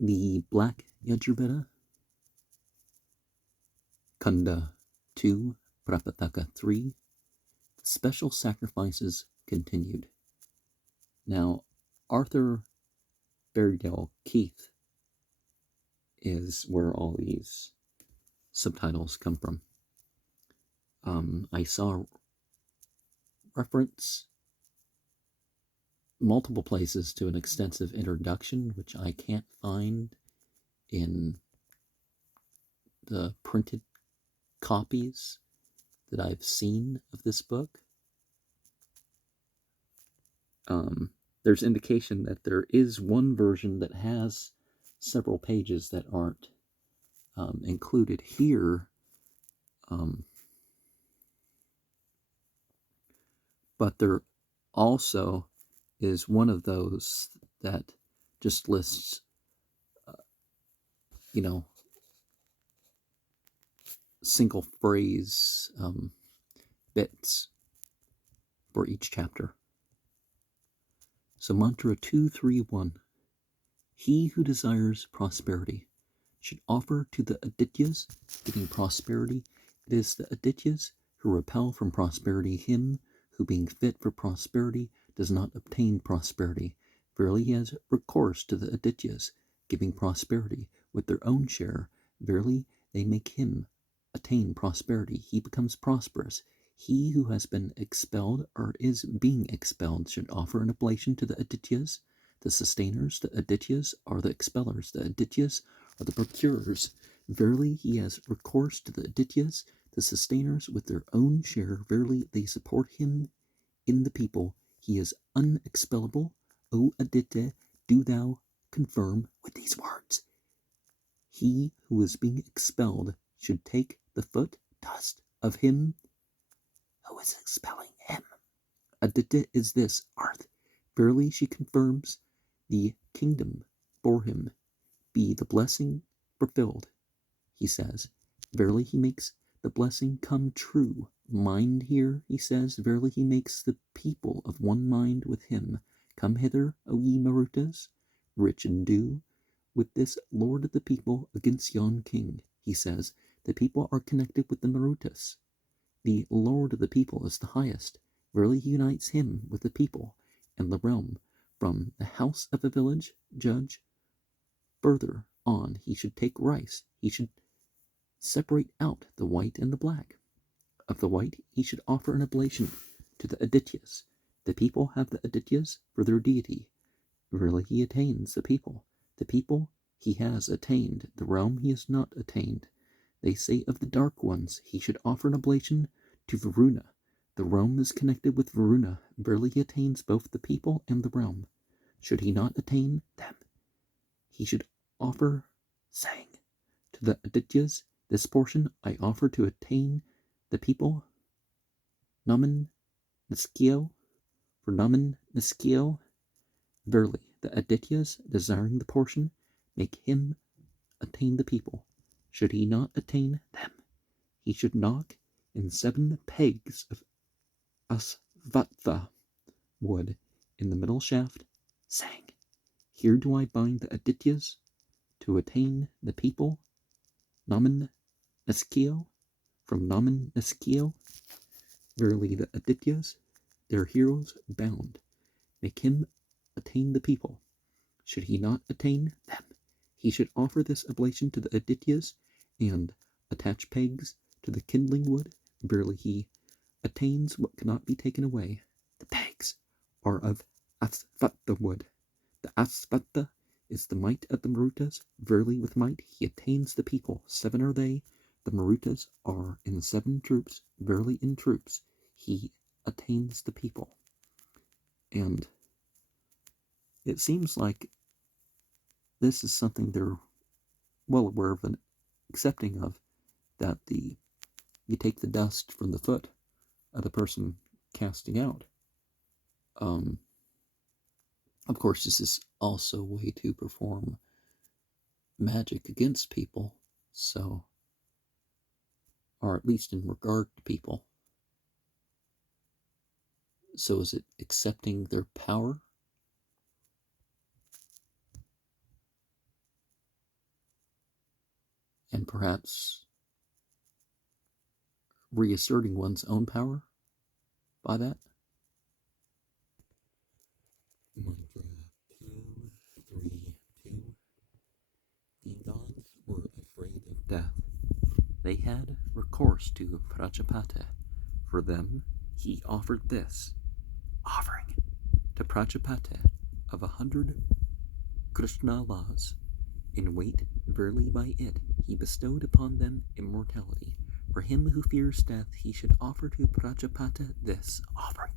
The Black Yajurveda, Kanda 2, Prapathaka 3, special sacrifices continued. Now, Arthur Berriedale Keith is where all these subtitles come from. I saw reference multiple places to an extensive introduction, which I can't find in the printed copies that I've seen of this book. There's indication that there is one version that has several pages that aren't included here. But there also is one of those that just lists, single phrase bits for each chapter. So mantra 231, he who desires prosperity should offer to the Adityas, giving prosperity. It is the Adityas who repel from prosperity him who, being fit for prosperity, does not obtain prosperity. Verily he has recourse to the Adityas, giving prosperity with their own share. Verily they make him attain prosperity. He becomes prosperous. He who has been expelled or is being expelled should offer an oblation to the Adityas, the sustainers. The Adityas are the expellers. The Adityas are the procurers. Verily he has recourse to the Adityas, the sustainers, with their own share. Verily they support him in the people. He is unexpellable. O Aditya, do thou confirm with these words. He who is being expelled should take the foot dust of him who is expelling him. Aditya is this, Arth. Verily she confirms the kingdom for him. Be the blessing fulfilled, he says. Verily he makes the blessing come true. Mind here, he says. Verily he makes the people of one mind with him. Come hither, O ye Marutas, rich and due, with this lord of the people against yon king, he says. The people are connected with the Marutas. The lord of the people is the highest. Verily he unites him with the people and the realm. From the house of a village judge further on he should take rice. He should separate out the white and the black. Of the white he should offer an oblation to the Adityas. The people have the Adityas for their deity. Verily he attains the people. The people he has attained. The realm he has not attained. They say of the dark ones he should offer an oblation to Varuna. The realm is connected with Varuna. Verily he attains both the people and the realm. Should he not attain them, he should offer, saying, to the Adityas, this portion I offer to attain the people. Naman Niskio, for Naman Niskio. Verily, the Adityas, desiring the portion, make him attain the people. Should he not attain them, he should knock in 7 pegs of asvatha wood in the middle shaft, saying, here do I bind the Adityas to attain the people. Naman Niskio, from Naman Niskio. Verily the Adityas, their heroes bound, make him attain the people. Should he not attain them, he should offer this oblation to the Adityas and attach pegs to the kindling wood. Verily he attains what cannot be taken away. The pegs are of asvatha wood. The asvatha is the might of the Marutas. Verily with might he attains the people. 7 are they. The Marutas are in 7 troops. Verily in troops he attains the people. And it seems like this is something they're well aware of and accepting of, that you take the dust from the foot of the person casting out. Of course, this is also a way to perform magic against people, so, or at least in regard to people. So is it accepting their power? and perhaps reasserting one's own power by that. Mantra 232. The gods were afraid of death. They had recourse to Prajapati. For them, he offered this offering to Prajapati of 100 Krishnalas in weight. Verily by it he bestowed upon them immortality. For him who fears death, he should offer to Prajapati this offering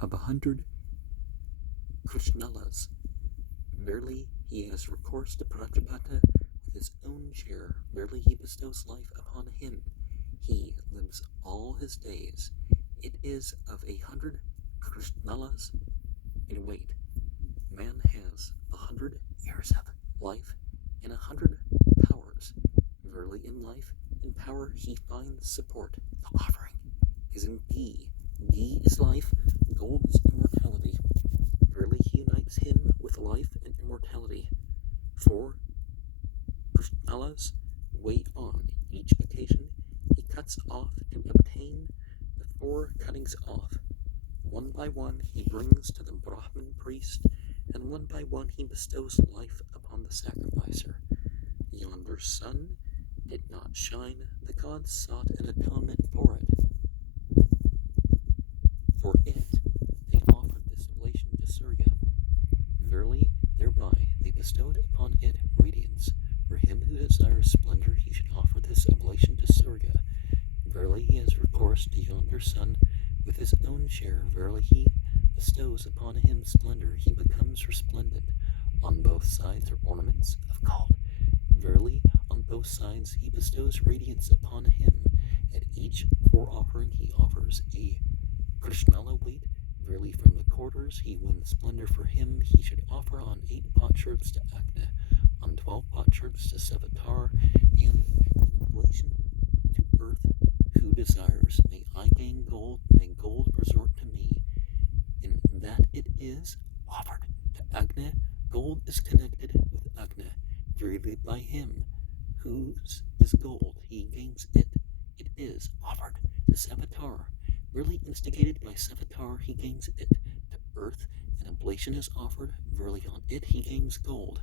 of 100 Krishnalas. Verily he has recourse to Prajapati with his own share. Verily he bestows life upon him. He lives all his days. It is of 100 Krishnalas in weight. Man has 100 years of life and 100 powers. Verily in life and power he finds support. The offering is in ghee. Ghee is life, gold is immortality. Verily he unites him with life and immortality. 4 Krishnalas weigh on each occasion. He cuts off to obtain the 4 cuttings off. One by one he brings to the Brahmin priest, and one by one he bestows life upon the sacrificer. Yonder sun did not shine. The gods sought an atonement for it. For it they offered this oblation to Surya. Verily, thereby they bestowed upon it radiance. For him who desires splendor, he should offer this oblation to Surya. Verily he has recourse to yonder sun with his own share. Verily he bestows upon him splendor. He becomes resplendent. On both sides are ornaments of gold. Verily on both sides he bestows radiance upon him. At each 4 offering he offers a Krishnala weight. Verily from the quarters he wins splendor. For him he should offer on 8 potsherds to Agni, on 12 potsherds to Savitar, and an oblation to earth. Who desires, may I gain gold, may gold resort to me. In that it is offered to Agni, gold is connected with Agni. Verily by him whose is gold, he gains it. It is offered to Savitar. Verily instigated by Savitar, he gains it. To earth, an oblation is offered. Verily on it he gains gold.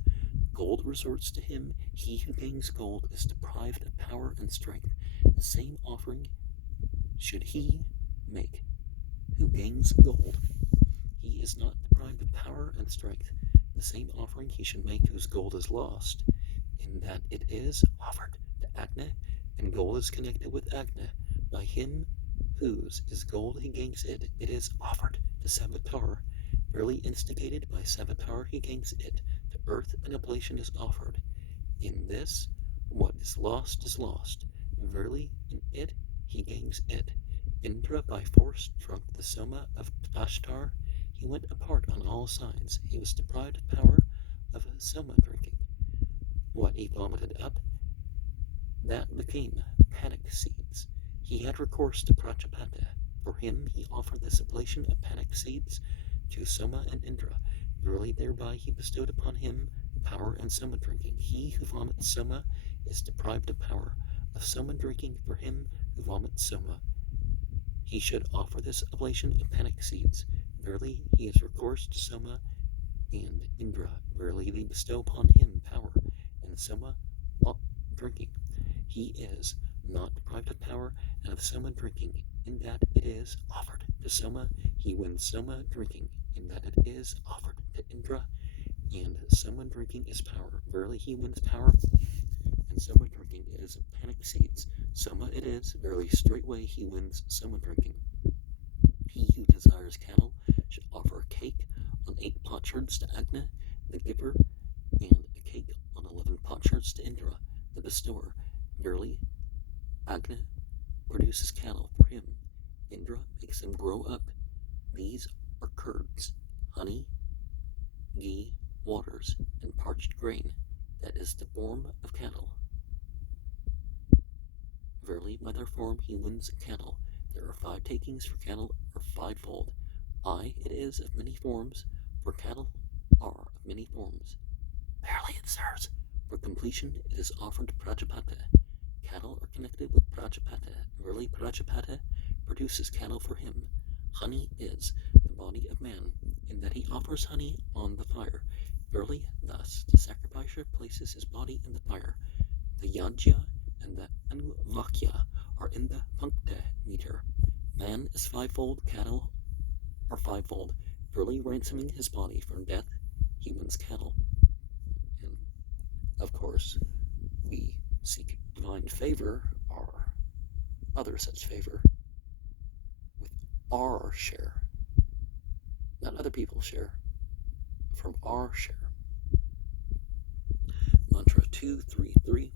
Gold resorts to him. He who gains gold is deprived of power and strength. The same offering should he make who gains gold. He is not deprived of power and strength. The same offering he should make whose gold is lost, in that it is offered to Agni, and gold is connected with Agni. By him whose is gold he gains it. It is offered to Savitar. Verily instigated by Savitar he gains it. To earth an oblation is offered. In this what is lost is lost. Verily in it he gains it. Indra by force drunk the soma of Ashtar. He went apart on all sides. He was deprived of power of soma drinking. What he vomited up, that became panic seeds. He had recourse to Prajapati. For him he offered this oblation of panic seeds to Soma and Indra. Verily thereby he bestowed upon him power and soma drinking. He who vomits soma is deprived of power of soma drinking. For him who vomits soma, he should offer this oblation of panic seeds. Verily he has recourse to Soma and Indra. Verily they bestow upon him power and Soma drinking. He is not deprived of power and of Soma drinking, in that it is offered to Soma. He wins Soma drinking, in that it is offered to Indra, and Soma drinking is power. Verily he wins power, and Soma drinking it is panic seeds. Soma it is. Verily straightway he wins Soma drinking. He who desires cattle should offer a cake on 8 potsherds to Agni, the giver, and a cake on 11 potsherds to Indra, the bestower. Verily, Agni produces cattle for him. Indra makes them grow up. These are curds, honey, ghee, waters, and parched grain. That is the form of cattle. Verily, by their form he wins cattle. There are 5 takings for cattle, or 5-fold. It is of many forms, for cattle are of many forms. Verily it serves. For completion it is offered to Prajapati. cattle are connected with Prajapata. Verily, Prajapata produces cattle for him. Honey is the body of man, in that he offers honey on the fire. Verily, thus, the sacrificer places his body in the fire. The Yajya and the Anuvakya are in the Punkta meter. Man is fivefold, cattle are fivefold. Verily, ransoming his body from death, he wins cattle. And, of course, we seek divine favor, or other such favor, with our share, not other people's share, from our share. Mantra 233.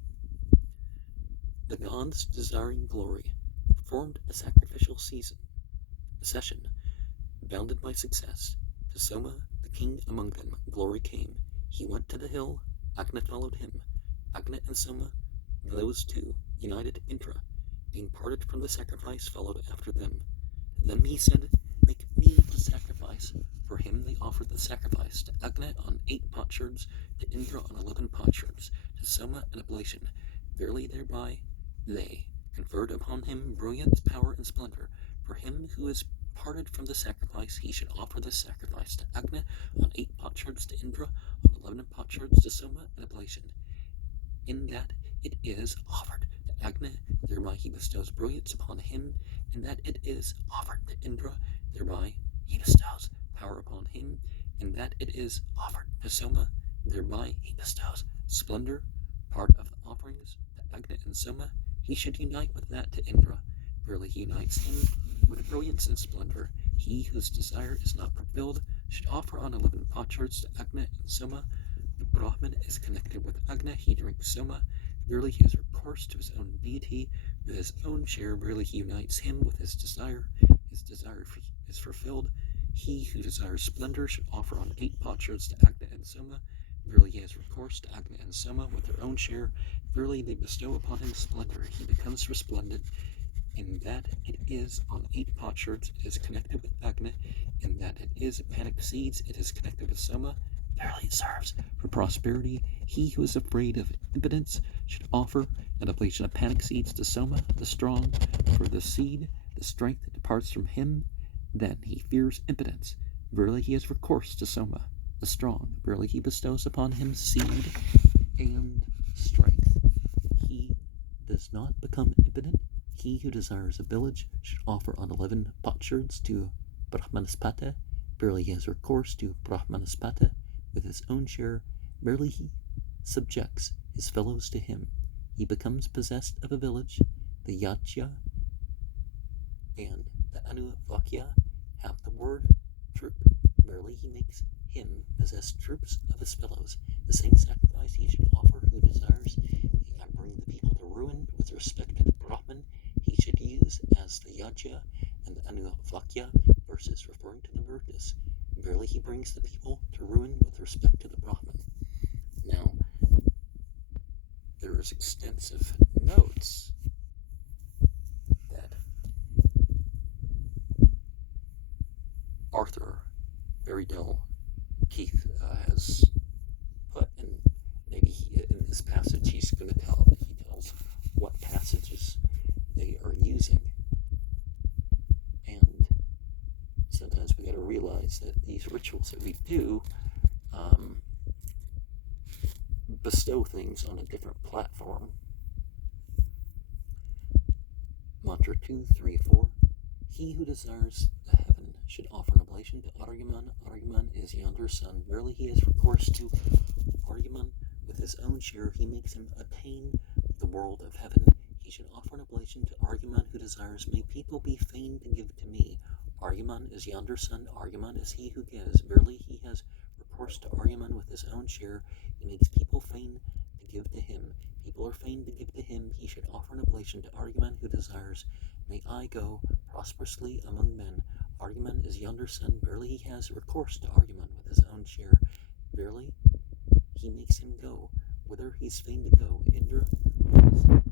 The gods, desiring glory, formed a sacrificial session, bounded by success. To Soma, the king among them, glory came. He went to the hill, Agna followed him. Agna and Soma, those two, united Indra, being parted from the sacrifice, followed after them. Then he said, make me the sacrifice. For him they offered the sacrifice, to Agna on 8 potsherds, to Indra on 11 potsherds, to Soma an oblation. Verily thereby they conferred upon him brilliance, power, and splendor. For him who is parted from the sacrifice, he should offer this sacrifice, to Agna on 8 potsherds, to Indra on 11 potsherds, to Soma an oblation. In that it is offered to Agna, thereby he bestows brilliance upon him. In that it is offered to Indra, thereby he bestows power upon him. In that it is offered to Soma, thereby he bestows splendor. Part of the offerings to Agna and Soma, he should unite with that to Indra. Verily he unites him with brilliance and splendor. He whose desire is not fulfilled should offer on 11 potsherds to Agna and Soma. The Brahman is connected with Agna, he drinks Soma. Verily he has recourse to his own deity with his own share. Verily he unites him with his desire. His desire is fulfilled. He who desires splendor should offer on 8 potsherds to Agna and Soma. Verily he has recourse to Agna and Soma with their own share. Verily they bestow upon him splendor. He becomes resplendent. In that it is on 8 potsherds, it is connected with Agna. In that it is panic seeds, it is connected with Soma. Verily it serves for prosperity. He who is afraid of impotence should offer an oblation of panic seeds to Soma, the strong. For the seed, the strength departs from him. Then he fears impotence. Verily he has recourse to Soma, the strong. Verily he bestows upon him seed and strength. He does not become impotent. He who desires a village should offer on 11 potsherds to Brahmanaspata. Verily he has recourse to Brahmanaspata with his own share. Verily he subjects his fellows to him. He becomes possessed of a village. The Yajya and the Anuvakya have the word troop. Verily he makes him possess troops of his fellows. The same sacrifice he should offer who desires may bring the people to ruin with respect to the Brahman. He should use as the Yajya and the Anuvakya verses referring to the Murtas. Verily he brings the people to ruin with respect to the Brahman. Now, there is extensive notes that Arthur Berriedale Keith has put, and maybe in this passage he tells what passages they are using. And sometimes we got to realize that these rituals that we do bestow things on a different platform. Mantra 234. He who desires the heaven should offer an oblation to Aryaman. Aryaman is yonder sun. Verily he has recourse to Aryaman with his own share. He makes him attain the world of heaven. He should offer an oblation to Aryaman who desires, may people be fain to give to me. Aryaman is yonder sun. Aryaman is he who gives. Verily he has recourse to Aryaman with his own share. He makes people fain to give to him. People are fain to give to him. He should offer an oblation to Aryaman who desires, may I go prosperously among men. Aryaman is yonder sun. Verily he has recourse to Aryaman with his own share. Verily he makes him go whither he is fain to go. Indra was the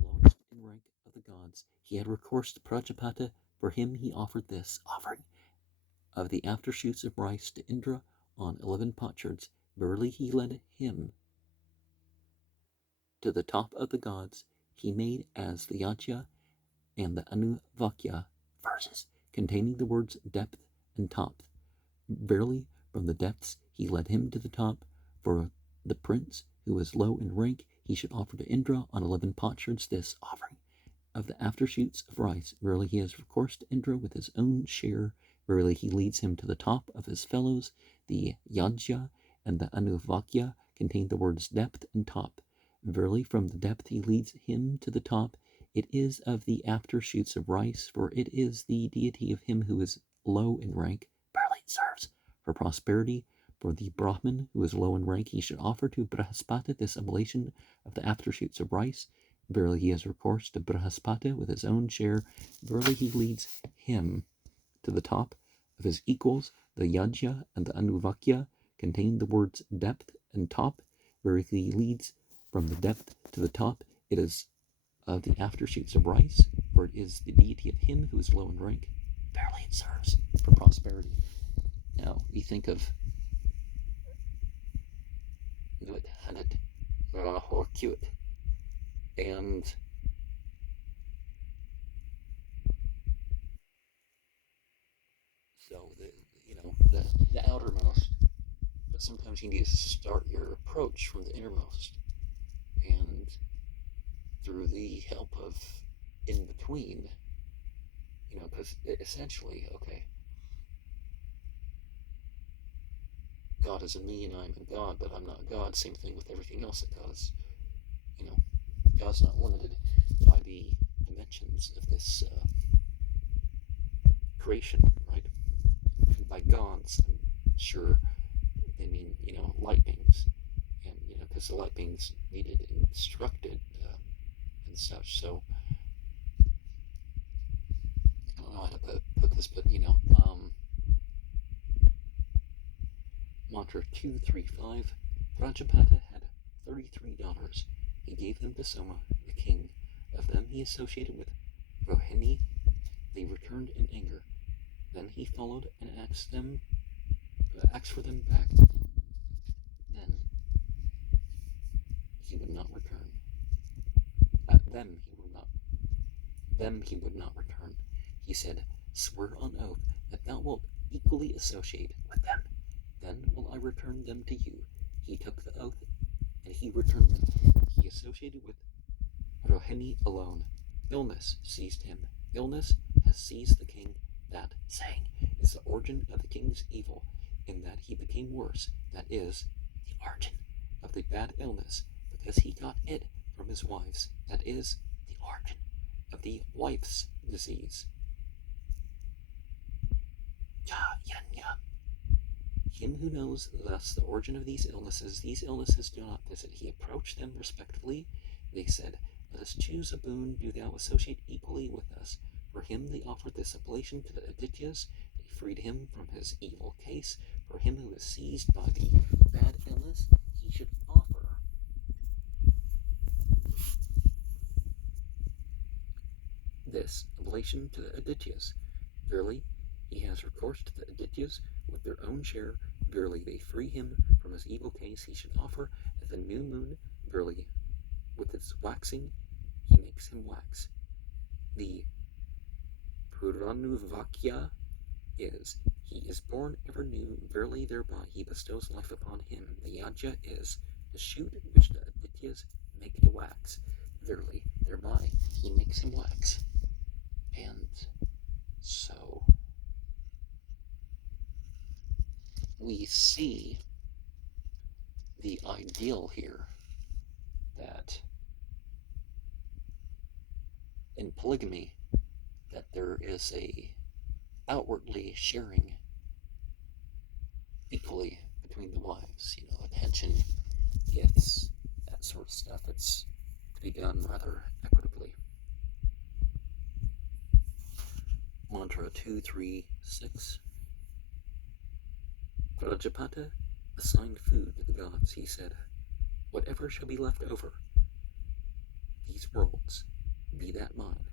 lowest in rank of the gods. He had recourse to Prajapata. For him he offered this offering of the aftershoots of rice to Indra on 11 potsherds. Verily he led him to the top of the gods. he made as the Yajya and the Anuvakya verses containing the words depth and top. Verily, from the depths he led him to the top. For the prince, who was low in rank, he should offer to Indra on 11 potsherds this offering of the aftershoots of rice. Verily, he has recourse to Indra with his own share. Verily, he leads him to the top of his fellows. The Yajya and the Anuvakya contain the words depth and top. Verily, from the depth he leads him to the top. It is of the aftershoots of rice, for it is the deity of him who is low in rank. Verily, it serves for prosperity. For the Brahmin who is low in rank, he should offer to Brahaspati this oblation of the aftershoots of rice. Verily, he has recourse to Brahaspati with his own share. Verily, he leads him to the top of his equals. The Yajya and the Anuvakya contain the words depth and top. Verily, he leads from the depth to the top. It is of the aftershoots of rice, for it is the deity of him who is low in rank. Verily, it serves for prosperity. Now, we think of Nut, Hanat, or Cute, and so the outermost, but sometimes you need to start your approach from the innermost, and through the help of in between, because essentially, okay, God is in me and I'm in God, but I'm not God. Same thing with everything else that God is. God's not limited by the dimensions of this creation, right? And by gods, I'm sure they mean, light beings. And, because the light beings needed instructed and such. So, I don't know how to put this, but, mantra 235, Prajapata had 33 daughters. He gave them to Soma, the king. Of them he associated with Rohini. They returned in anger. Then he followed and asked for them back. Then he would not return. Them he would not return. He said, "Swear on oath that thou wilt equally associate with them. Then will I return them to you." He took the oath, and he returned them. He associated with Rohini alone. Illness seized him. Illness has seized the king. That, saying, is the origin of the king's evil, in that he became worse. That is the origin of the bad illness, because he got it from his wives. That is the origin of the wife's disease. Him who knows thus the origin of these illnesses do not visit. He approached them respectfully. They said, "Let us choose a boon. Do thou associate equally with us." For him they offered this oblation to the Adityas. They freed him from his evil case. For him who is seized by the bad illness, he should offer this oblation to the Adityas. Verily, he has recourse to the Adityas with their own share. Verily, they free him from his evil case. He should offer at the new moon. Verily, with its waxing, he makes him wax. The Puranuvakya is, he is born ever new. Verily, thereby he bestows life upon him. The Yajya is the shoot which the Adityas make to wax. Verily, thereby he makes him wax. And so we see the ideal here that in polygamy, that there is a outwardly sharing equally between the wives, attention, gifts, that sort of stuff. It's to be done rather equitably. Mantra 236. Prajapata assigned food to the gods. He said, "Whatever shall be left over these worlds, be that mine."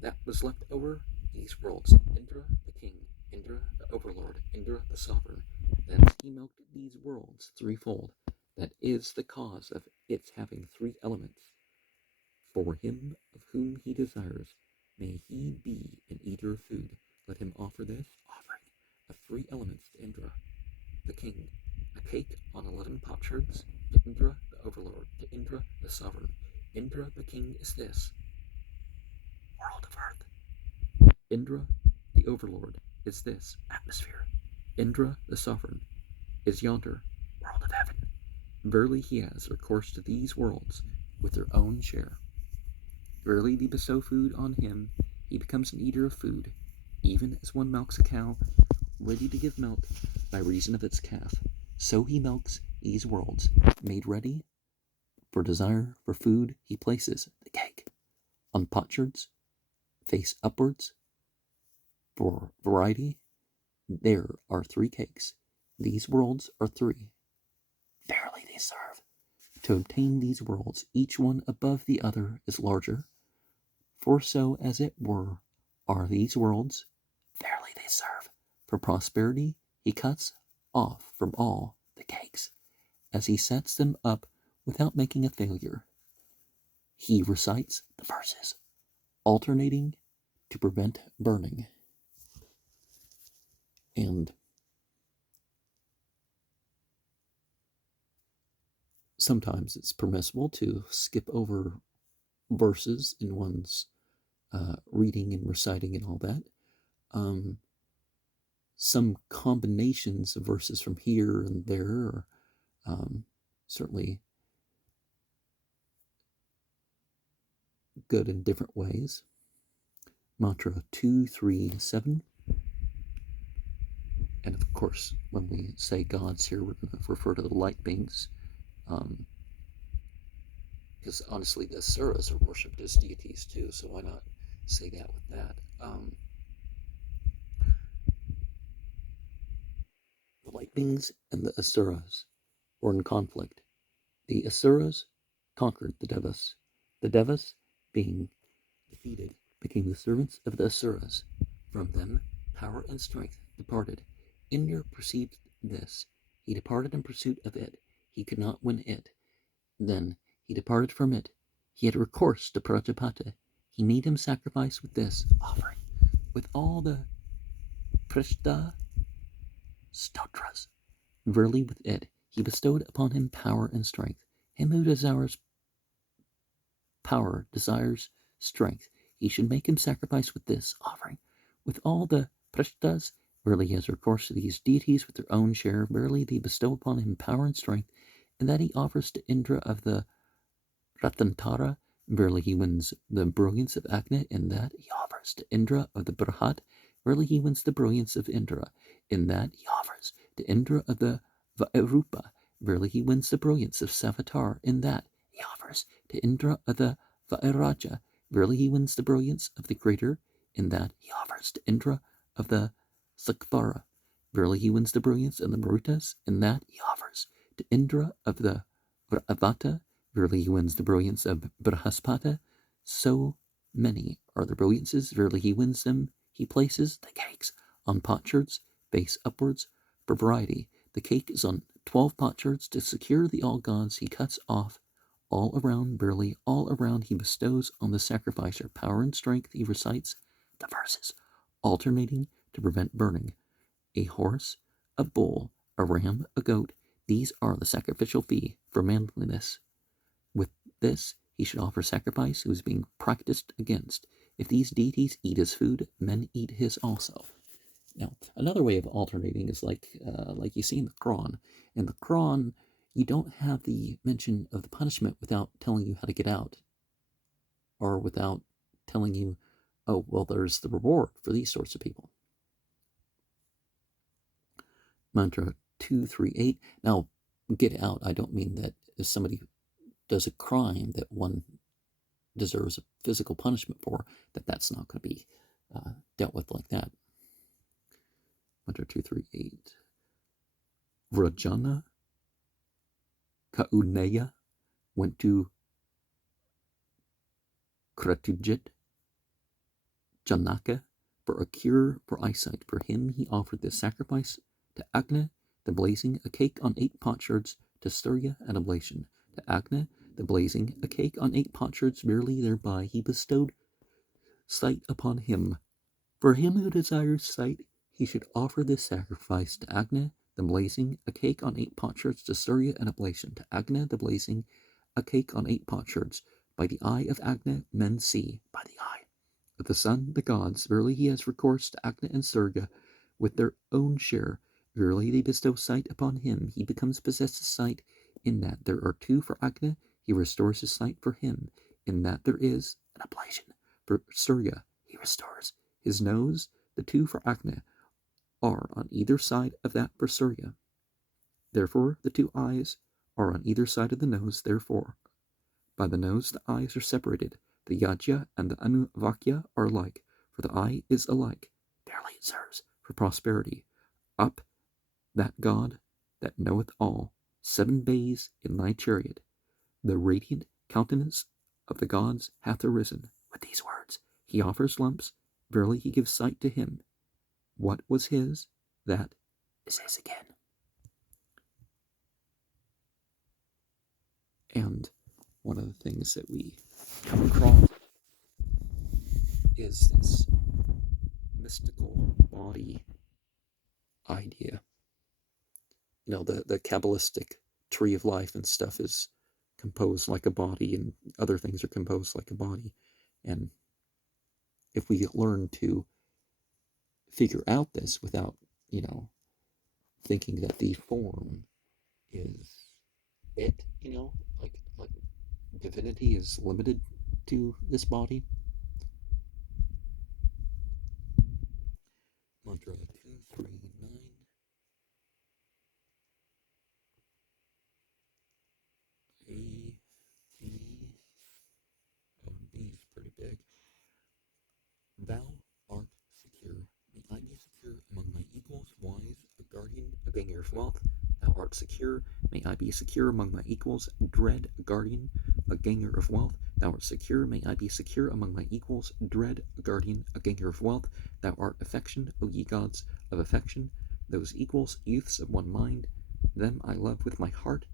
That was left over these worlds. Indra the king, Indra the overlord, Indra the sovereign. Thence he milked these worlds threefold. That is the cause of its having three elements. For him of whom he desires, may he be an eater of food. Let him offer this offering of 3 elements to Indra, the king, a cake on 11 potsherds to Indra, the overlord, to Indra, the sovereign. Indra, the king, is this world of earth. Indra, the overlord, is this atmosphere. Indra, the sovereign, is yonder world of heaven. Verily he has recourse to these worlds with their own share. Verily they bestow food on him, he becomes an eater of food, even as one milks a cow ready to give milk by reason of its calf. So he milks these worlds, made ready for desire for food. He places the cake on potsherds, face upwards. For variety, there are 3 cakes. These worlds are 3. Verily they serve. To obtain these worlds, each one above the other is larger. For so as it were are these worlds. Verily they serve. For prosperity, he cuts off from all the cakes, as he sets them up without making a failure. He recites the verses, alternating to prevent burning. And sometimes it's permissible to skip over verses in one's reading and reciting and all that. Some combinations of verses from here and there are certainly good in different ways. Mantra 2, 3, 7. And of course, when we say gods here, we're going to refer to the light beings. Because honestly, the Asuras are worshipped as deities too, so why not say that with that? The light beings and the Asuras were in conflict. The Asuras conquered the Devas. The Devas, being defeated, became the servants of the Asuras. From them, power and strength departed. Indra perceived this. He departed in pursuit of it. He could not win it. Then he departed from it. He had recourse to Prapathaka. He made him sacrifice with this offering, with all the Prishta stotras. Verily with it he bestowed upon him power and strength. Him who desires power desires strength. He should make him sacrifice with this offering, with all the Prishtas. Verily he has recourse to these deities with their own share. Verily they bestow upon him power and strength, and that he offers to Indra of the Ratantara. Verily he wins the brilliance of Agni, in that he offers to Indra of the Brahat. Verily he wins the brilliance of Indra, in that he offers to Indra of the Vairupa. Verily he wins the brilliance of Savitar, in that he offers to Indra of the Vairaja. Verily he wins the brilliance of the greater, in that he offers to Indra of the Sakvara. Verily he wins the brilliance of the Marutas, in that he offers to Indra of the Vravata. Verily he wins the brilliance of Brahaspata. So many are the brilliances. Verily he wins them. He places the cakes on potsherds, face upwards, for variety. The cake is on 12 potsherds to secure the all gods. He cuts off all around. Verily all around he bestows on the sacrificer power and strength. He recites the verses, alternating to prevent burning. A horse, a bull, a ram, a goat, these are the sacrificial fee for manliness. With this he should offer sacrifice who is being practiced against. If these deities eat his food, men eat his also. Now, another way of alternating is like you see in the Quran. In the Quran, you don't have the mention of the punishment without telling you how to get out, or without telling you, oh, well, there's the reward for these sorts of people. Mantra 238. Now, get out, I don't mean that if somebody does a crime that one deserves a physical punishment for, that's not going to be dealt with like that. Mantra 238. Vrajana Kauneya went to Kratujit Janaka for a cure for eyesight. For him he offered this sacrifice to Agni, the blazing, a cake on 8 potsherds, to Surya, an oblation, to Agni, the blazing, a cake on 8 potsherds, verily thereby he bestowed sight upon him. For him who desires sight, he should offer this sacrifice to Agni, the blazing, a cake on 8 potsherds, to Surya, an oblation, to Agni, the blazing, a cake on 8 potsherds. By the eye of Agni men see, by the eye of the sun, the gods, verily he has recourse to Agni and Surya with their own share. Verily they bestow sight upon him, he becomes possessed of sight, in that there are 2 for Agni, he restores his sight for him, in that there is an oblation. For Surya, he restores his nose, the 2 for Agni are on either side of that for Surya. Therefore the 2 eyes are on either side of the nose, therefore by the nose the eyes are separated. The Yajya and the Anuvakya are alike, for the eye is alike. Verily it serves for prosperity. Up, that God that knoweth all, 7 bays in thy chariot. The radiant countenance of the gods hath arisen. With these words, he offers lumps. Verily he gives sight to him. What was his, that is his again. And one of the things that we come across is this mystical body idea. You know, the Kabbalistic tree of life and stuff is composed like a body, and other things are composed like a body. And if we learn to figure out this without, thinking that the form is it, like divinity is limited to this body. Mantra 239. A, B, B is pretty big. Thou art secure. May I be secure among my equals, wise, a guardian, a gainer of wealth. Thou art secure. May I be secure among my equals, dread, a guardian, a gainer of wealth. Thou art secure. May I be secure among my equals, dread, a guardian, a gainer of wealth. Thou art affection, O ye gods of affection. Those equals, youths of one mind, them I love with my heart.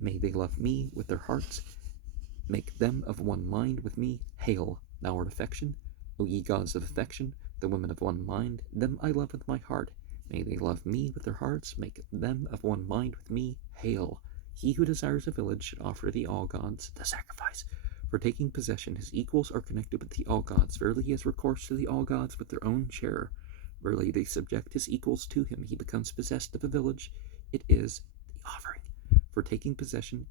May they love me with their hearts. Make them of one mind with me. Hail, thou art affection, O ye gods of affection, the women of one mind, them I love with my heart. May they love me with their hearts. Make them of one mind with me. Hail, he who desires a village should offer the all gods the sacrifice. For taking possession, his equals are connected with the all gods. Verily he has recourse to the all gods with their own share. Verily they subject his equals to him. He becomes possessed of a village. It is the offering. For taking possession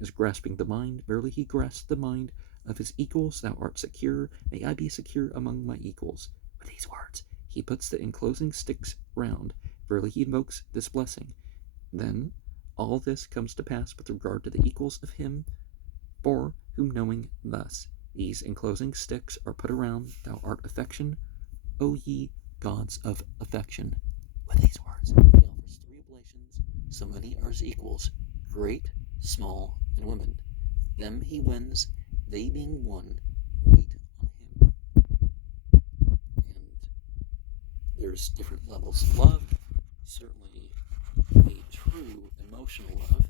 is grasping the mind. Verily he grasps the mind of his equals. Thou art secure. May I be secure among my equals. With these words, he puts the enclosing sticks round. Verily he invokes this blessing. Then all this comes to pass with regard to the equals of him, for whom knowing thus, these enclosing sticks are put around. Thou art affection, O ye gods of affection. With these words, he offers 3 oblations. So many are his equals, great, small, and women. Them he wins, they being one, wait on him. And there's different levels of love. Certainly, a true emotional love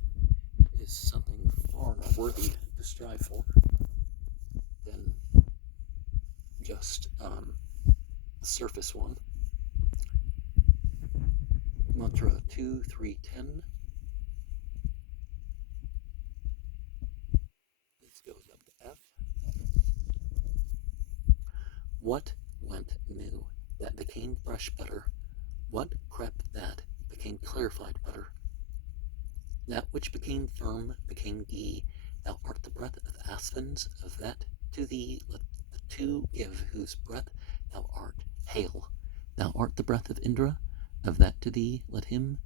is something far more worthy to strive for than just a surface one. Mantra 2-3-10. This goes up to F. What went new that became fresh butter? What crept that became clarified butter? That which became firm became ghee. Thou art the breath of aspens, of that to thee let the 2 give whose breath thou art. Hail, thou art the breath of Indra, of that to thee let him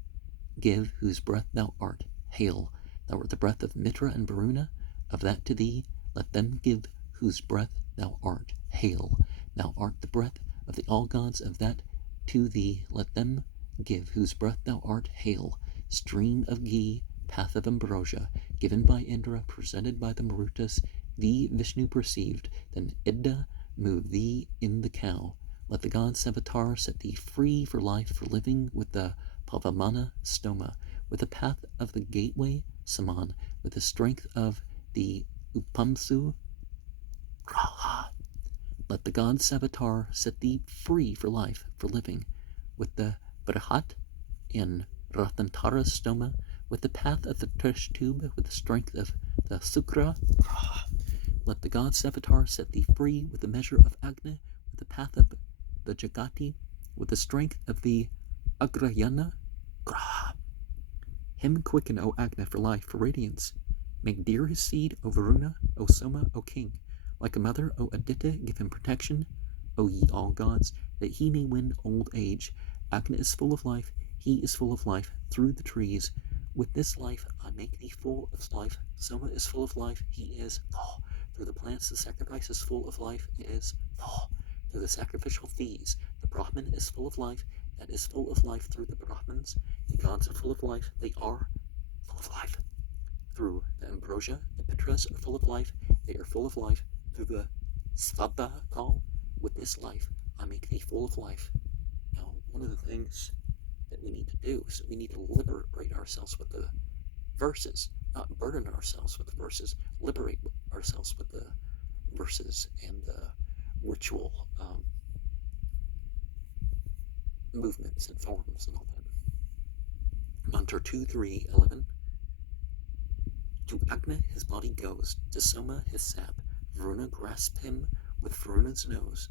give whose breath thou art. Hail, thou art the breath of Mitra and Varuna, of that to thee let them give whose breath thou art. Hail, thou art the breath of the all gods, of that to thee let them give whose breath thou art. Hail, stream of ghee, path of ambrosia, given by Indra, presented by the Marutas, thee Vishnu perceived, then Idda moved thee in the cow. Let the god Savitar set thee free for life, for living with the Pavamana stoma, with the path of the gateway Saman, with the strength of the Upamsu Graha. Let the god Savitar set thee free for life, for living, with the Brihat in Ratantara Stoma, with the path of the Tush tube, with the strength of the Sukra. Let the god Savitar set thee free with the measure of Agni, with the path of the Jagati, with the strength of the Agrayana. Him quicken, O Agni, for life, for radiance. Make dear his seed, O Varuna, O Soma, O king. Like a mother, O Aditya, give him protection, O ye all gods, that he may win old age. Agni is full of life, he is full of life, through the trees. With this life I make thee full of life. Soma is full of life, he is full. Through the plants the sacrifice is full of life, it is full. Through the sacrificial fees, the Brahman is full of life, that is full of life through the Brahmans. The gods are full of life, they are full of life. Through the ambrosia, the Pitras are full of life, they are full of life. Through the Svabha call, with this life I make thee full of life. Now, one of the things that we need to do is that we need to liberate ourselves with the verses, not burden ourselves with the verses, liberate ourselves with the verses and the ritual movements and forms and all that. Mantra 2, 3, 11. To Agni his body goes, to Soma his sap. Varuna grasp him with Varuna's nose.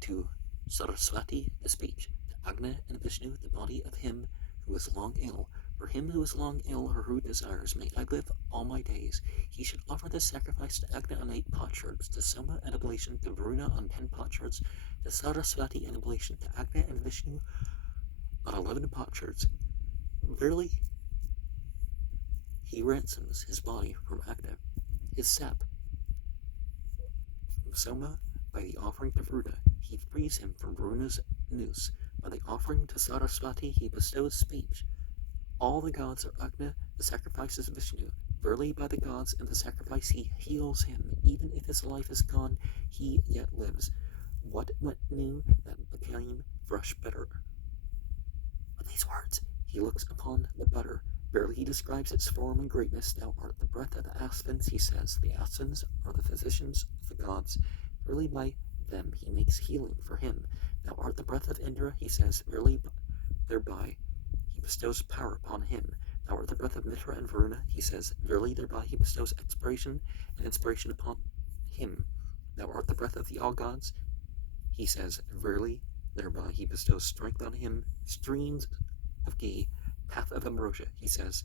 To Saraswati the speech. To Agni and Vishnu the body of him who is long ill. For him who is long ill or who desires, may I live all my days. He should offer this sacrifice to Agni on 8 potsherds, to Soma an oblation, to Varuna on 10 potsherds, to Saraswati an oblation, to Agni and Vishnu on 11 potsherds. Verily, he ransoms his body from Agni, his sap from Soma by the offering to Varuna. He frees him from Varuna's noose. By the offering to Saraswati, he bestows speech. All the gods are Agni, the sacrifice is Vishnu. Verily, by the gods and the sacrifice he heals him. Even if his life is gone, he yet lives. What went new that became fresh bitter? With these words, he looks upon the butter. Verily, he describes its form and greatness. Thou art the breath of the Asvins, he says. The Asvins are the physicians of the gods. Verily, by them he makes healing for him. Thou art the breath of Indra, he says. Verily, thereby he bestows power upon him. Thou art the breath of Mitra and Varuna, he says. Verily, thereby he bestows expiration and inspiration upon him. Thou art the breath of the all gods, he says. Verily, thereby he bestows strength on him. Streams of ghee, path of ambrosia, he says.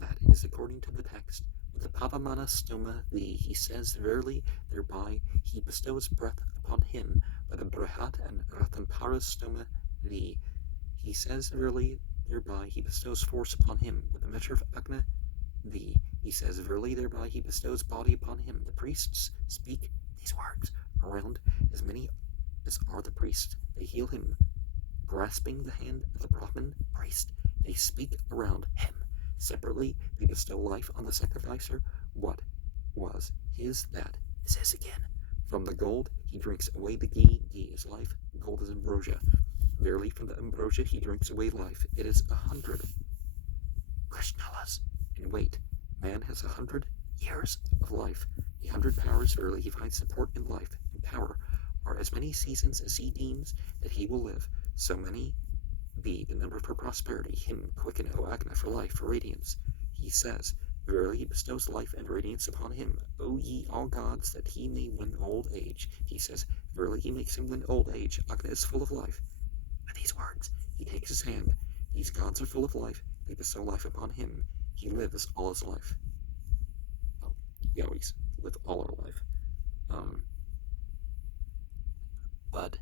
That is according to the text. With the Pavamana stoma thee, he says. Verily, thereby he bestows breath upon him. By the Brihat and Rathanpara stoma thee, he says. Verily, thereby he bestows force upon him. With the measure of Agni thee, he says. Verily, thereby he bestows body upon him. The priests speak these words around as many as are the priests. They heal him, grasping the hand of the Brahmin priest. They speak around him. Separately, they bestow life on the sacrificer. What was his, that is his again. From the gold he drinks away the ghee. Ghee is life, gold is ambrosia. Verily, from the ambrosia he drinks away life. It is 100 Krishnalas in weight. Man has 100 years of life. 100 powers, verily he finds support in life and power, are as many seasons as he deems that he will live. So many be the number for prosperity. Him quicken, O Agni, for life, for radiance. He says, verily he bestows life and radiance upon him. O ye all gods, that he may win old age. He says, verily he makes him win old age. Agni is full of life. By these words, he takes his hand. These gods are full of life. They bestow life upon him. He lives all his life. We always live all our life. But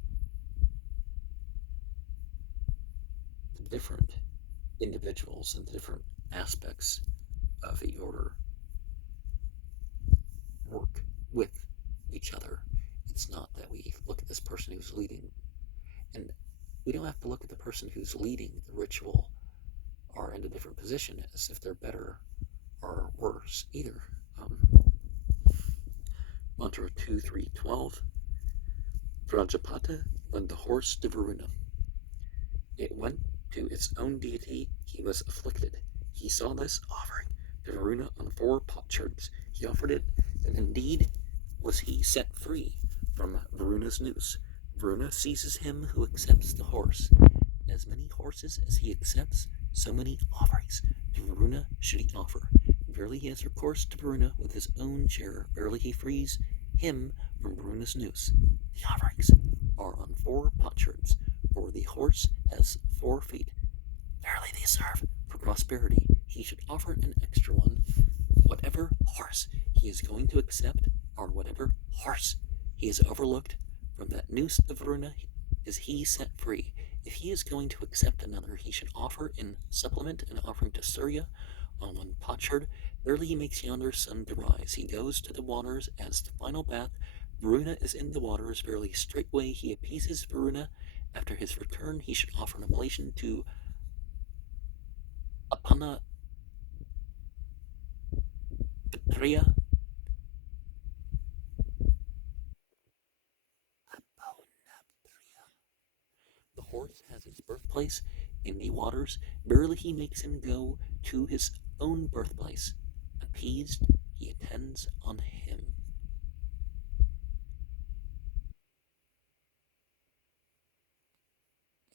the different individuals and the different aspects of the order work with each other. It's not that we look at this person who's leading, and we don't have to look at the person who's leading the ritual or in a different position as if they're better or worse either. Mantra 2, 3, 12. Prajapata led the horse to Varuna. It went to its own deity. He was afflicted. He saw this offering. to Varuna on 4 potsherds. He offered it, and indeed was he set free from Varuna's noose. Varuna seizes him who accepts the horse. As many horses as he accepts, so many offerings to Varuna should he offer. Verily he has recourse to Varuna with his own share. Verily he frees him from Varuna's noose. The offerings are on 4 potsherds, for the horse has 4 feet. Verily they serve for prosperity. He should offer an extra one. Whatever horse he is going to accept, or whatever horse he has overlooked, from that noose of Varuna is he set free. If he is going to accept another, he should offer in supplement an offering to Surya on 1 potsherd. Verily he makes yonder sun to rise. He goes to the waters as the final bath. Varuna is in the waters. Verily straightway he appeases Varuna. After his return he should offer an oblation to Apana Patriya. The horse has its birthplace in the waters. Verily he makes him go to his own birthplace. Appeased, he attends on him.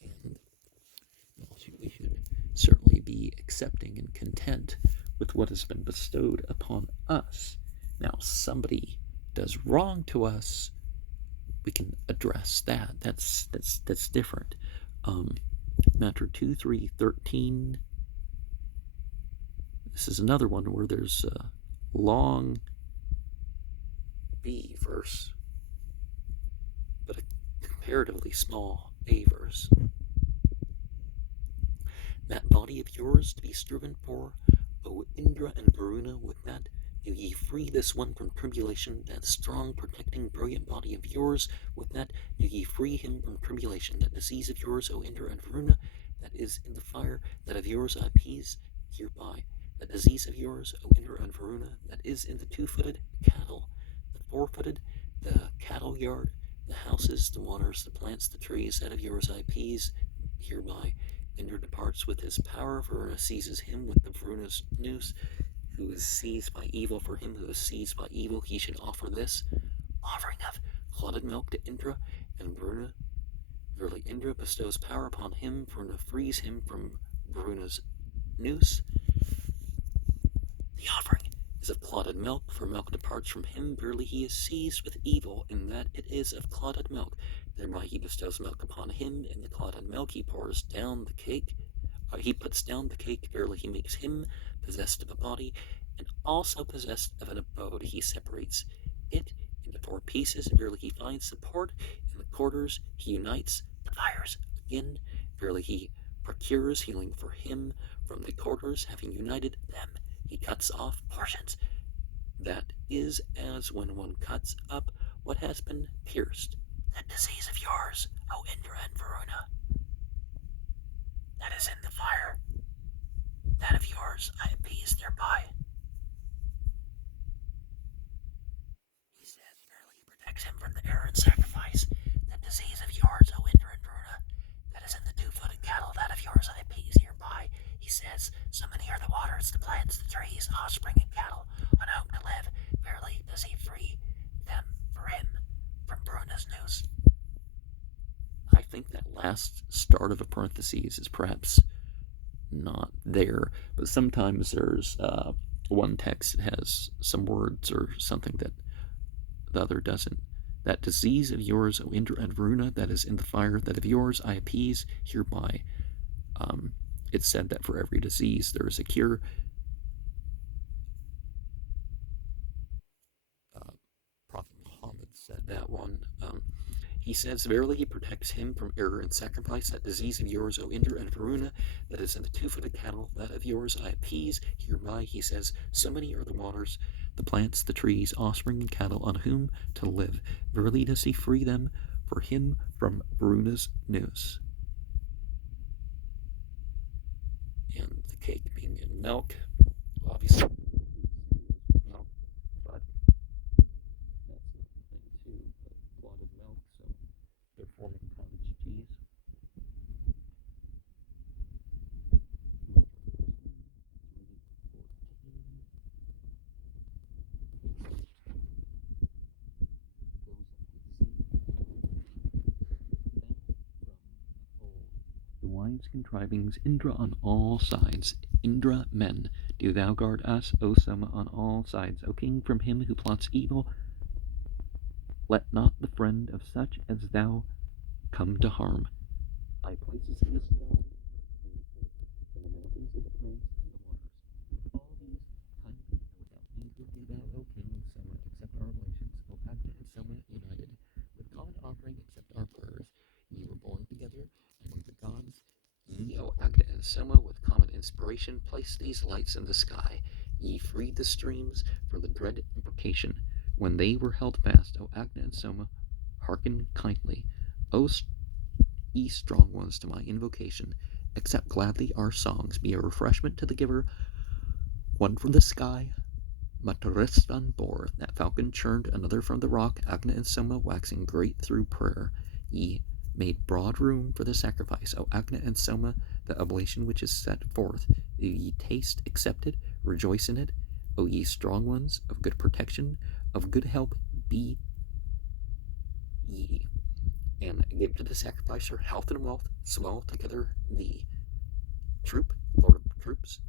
And we should certainly be accepting and content with what has been bestowed upon us. Now, somebody does wrong to us, we can address that. That's different. Matter 2, 3, 13. This is another one where there's a long B verse, but a comparatively small A verse. That body of yours to be striven for, O Indra and Varuna, with that do ye free this one from tribulation, that strong, protecting, brilliant body of yours, with that do ye free him from tribulation, that disease of yours, O Indra and Varuna, that is in the fire, that of yours I appease hereby. That disease of yours, O Indra and Varuna, that is in the 2-footed cattle, the 4-footed, the cattle yard, the houses, the waters, the plants, the trees, that of yours I appease hereby. Indra departs with his power. Varuna seizes him with the Varuna's noose. Who is seized by evil, for him who is seized by evil, he should offer this offering of clotted milk to Indra and Varuna. Verily Indra bestows power upon him. Varuna frees him from Varuna's noose. The offering is of clotted milk, for milk departs from him. Verily he is seized with evil, in that it is of clotted milk. Thereby he bestows milk upon him. In the clotted milk he pours down the cake. He puts down the cake. Verily he makes him possessed of a body, and also possessed of an abode. He separates it into 4 pieces. Verily he finds support in the quarters. He unites the fires again. Verily he procures healing for him from the quarters. Having united them, he cuts off portions. That is as when one cuts up what has been pierced. That disease of yours, O Indra and Varuna, that is in the fire, that of yours I appease thereby. He says, verily he protects him from the error and sacrifice. That disease of yours, O Indra and Varuna, that is in the 2-footed cattle, that of yours I appease hereby. He says, so many are the waters, the plants, the trees, offspring, and cattle, on whom to live. Verily does he free them for him from Varuna's noose. I think that last start of a parenthesis is perhaps not there, but sometimes there's one text that has some words or something that the other doesn't. That disease of yours, O Indra and Varuna, that is in the fire, that of yours I appease hereby. It's said that for every disease there is a cure. Prophet Muhammad said that one. He says, verily he protects him from error and sacrifice. That disease of yours, O Indra and Varuna, that is in the 2-footed cattle, that of yours I appease hereby. He says, so many are the waters, the plants, the trees, offspring, and cattle, on whom to live. Verily does he free them for him from Varuna's noose. And the cake being in milk, obviously. Milk, but that's the thing too. Clotted milk, so they're forming cottage cheese. designs, contrivings, Indra on all sides. Indra, men, do thou guard us, O Soma, on all sides. O king, from him who plots evil, let not the friend of such as thou come to harm. Thy places in the sky, in the mountains of the plains, in the waters. All these kindly and without anger do thou, O king, Soma, accept our oblations. O Agni and Soma united, with common offering accept our prayers. Ye were born together among the gods. Ye, O Agni and Soma, with common inspiration, place these lights in the sky. Ye freed the streams from the dread imprecation. When they were held fast, O Agni and Soma, hearken kindly. O ye strong ones, to my invocation. Accept gladly our songs. Be a refreshment to the giver. One from the sky, Mataristan bore. That falcon churned another from the rock. Agni and Soma, waxing great through prayer. Ye made broad room for the sacrifice. O Agni and Soma, the oblation which is set forth. Do ye taste, accept it, rejoice in it. O ye strong ones, of good protection, of good help be ye. And give to the sacrificer health and wealth, swell together the troop, lord of troops.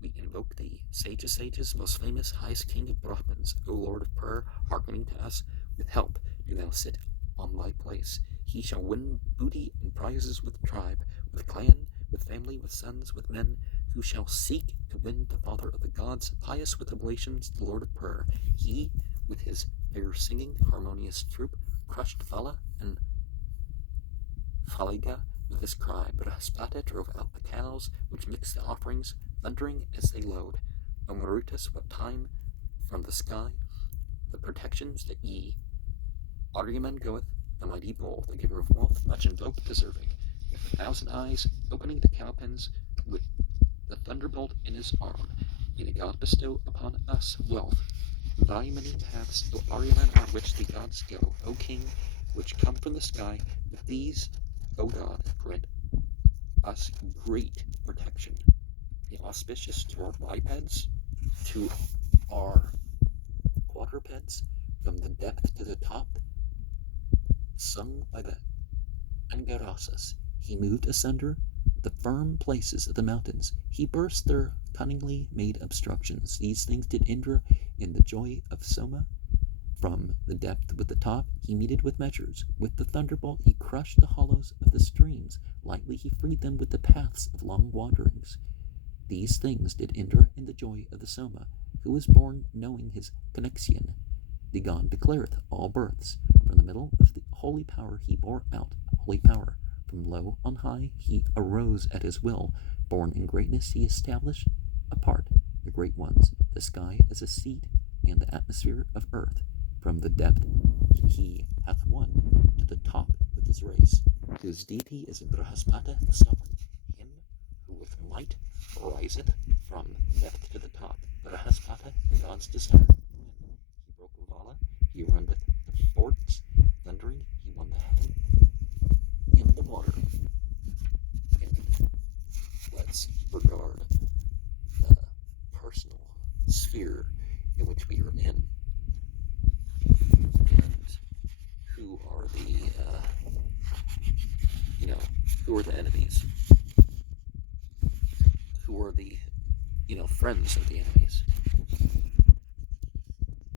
We invoke thee, sage of sages, most famous, highest king of Brahmins. O Lord of prayer, hearkening to us with help, do thou sit on thy place. He shall win booty and prizes with tribe, with clan, with family, with sons, with men, who shall seek to win the Father of the gods, pious with oblations, the Lord of prayer. He, with his fair singing, harmonious troop, crushed Thala and Phaliga with his cry. Brahaspata drove out the cows, which mixed the offerings, thundering as they load. O Marutus, what time from the sky the protections that ye Argument goeth, the mighty bull, the giver of wealth, much invoked, deserving, with 1,000 eyes, opening the cowpens with the thunderbolt in his arm. May the god bestow upon us wealth. Thy many paths, O Aryaman, on which the gods go, O king, which come from the sky, with these, O God, grant us great protection. The auspicious to our bipeds, to our quadrupeds, from the depth to the top, sung by the Angarasas. He moved asunder the firm places of the mountains. He burst their cunningly made obstructions. These things did Indra in the joy of Soma. From the depth with the top he meted with measures. With the thunderbolt he crushed the hollows of the streams. Lightly he freed them with the paths of long wanderings. These things did Indra in the joy of the Soma, who was born knowing his connexion. The god declareth all births. From the middle of the holy power he bore out holy power. From low on high he arose at his will. Born in greatness he established apart the great ones, the sky as a seat and the atmosphere of earth. From the depth he hath won to the top with his race, whose deity is Brahaspata the sovereign, him who with might riseth from depth to the top. Brahaspata, the god's desire. He broke Vala, he rundeth the forts, thundering, he won the heaven in the water. And let's regard the personal sphere in which we are in. And who are the, who are the enemies? Who are the, friends of the enemies?